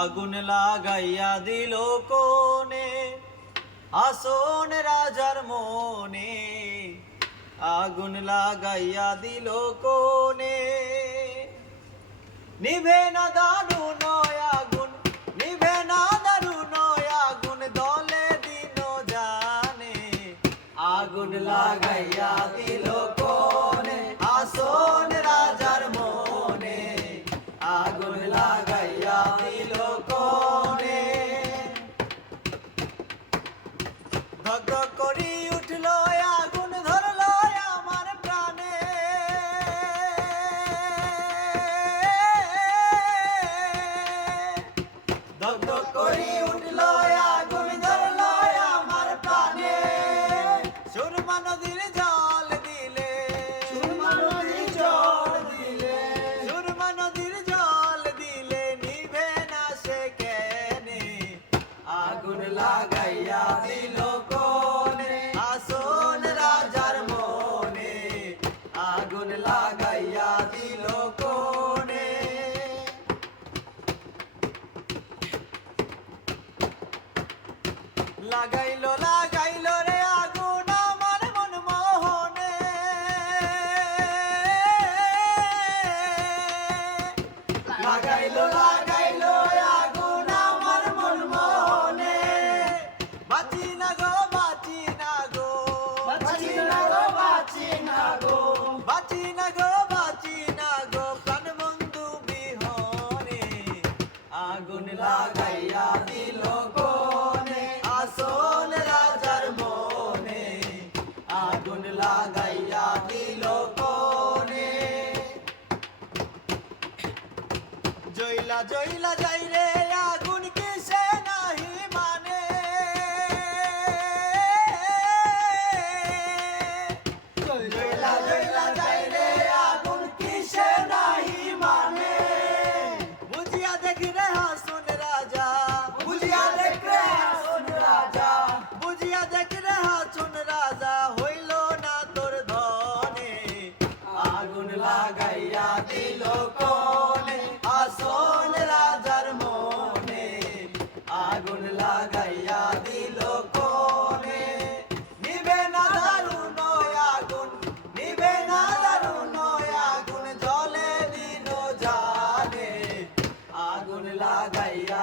আগুন লাগাইয়া দিল কোনে আসন রাজার মনে, আগুন লাগাইয়া দিল কোনে। নিভে না দারুণ আগুন, নিভে না দারুণ আগুন, দলে দিন জানে। আগুন লাগাইয়া দিল কোনে আসন রাজার মনে, আগুন লাগাইয়া দিল কোনে। ধক ধক করি উঠল আগুন, ধরল আমার প্রাণে। ধক ধক করি উঠল আগুন, ধরল আমার প্রাণে। সুরমা নদীর জল দিলে, সুরমা নদীর জল দিলে, সুরমা নদীর জল দিলে, নিভে না সে কেনে। আগুন লাগাইয়া দিল কোনে আসন রাজার মনে, আগুন লাগাইয়া দিল কোনে। লাগাইলো লাগাইলো রে আগুন আমার মন মোহনে। লাগাইলো লাগাইলো আগুন আমার মন মোহনে। বাঁচি না গো বাঁচি না গো, বাঁচি না গো বাঁচি না গো, বাঁচি না গো বাঁচি না গো, প্রাণ বন্ধু বিহনে। আগুন লাগাইয়া দিল কোনে আসন রাজার মনে, আগুন লাগাইয়া দিল কোনে। জইলা জইলা যাই রে আগুন কিসে নাহি মানে। জইলা জইলা যাই রে আগুন কিসে নাহি মানে। বুঝিয়া দেখি রে হাসন রাজা, বুঝিয়া দেখ রে হাসন রাজা, বুঝিয়া দেখ রে হাসন রাজা, হইল না তোর ধনে। আগুন লাগাইয়া দিল কোনে আসন রাজার মনে, আগুন লাগাইয়া দিল কোনে। নিভে না দারুণ আগুন, নিভে না দারুণ আগুন, জলে দিন জানে। আগুন লাগাইয়া